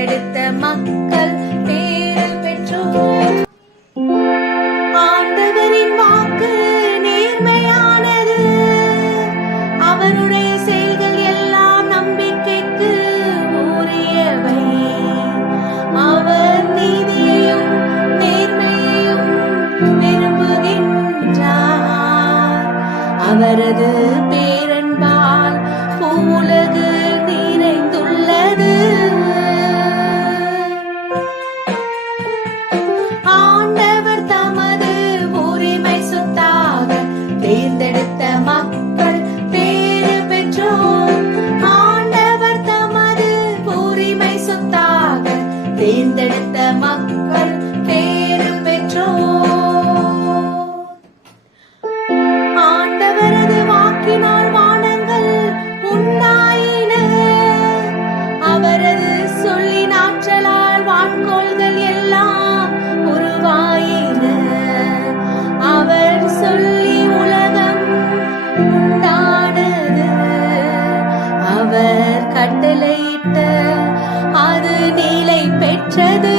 தேர்ந்தெடுத்த மக்கள் பேறு பெற்றோர். ஆண்டவரின் வாக்கு நேர்மையானது. அவருடைய செயல்கள் எல்லாம் நம்பிக்கைக்கு உரியவை. அவர் நீதியையும் நேர்மையையும் விரும்புகின்றார். அவரது பேரன்பால் பூலகு சேர்ந்த மக்கள் பேறு பெற்றோர். ஆண்டவரது வாக்கினால் வானங்கள் உண்டாயின. அவரது சொல்லின் ஆற்றலால் வான்கோள்கள் எல்லாம் உருவாயின. அவர் சொல்லி உலகம் உண்டானது. அவர் கட்டளை செடு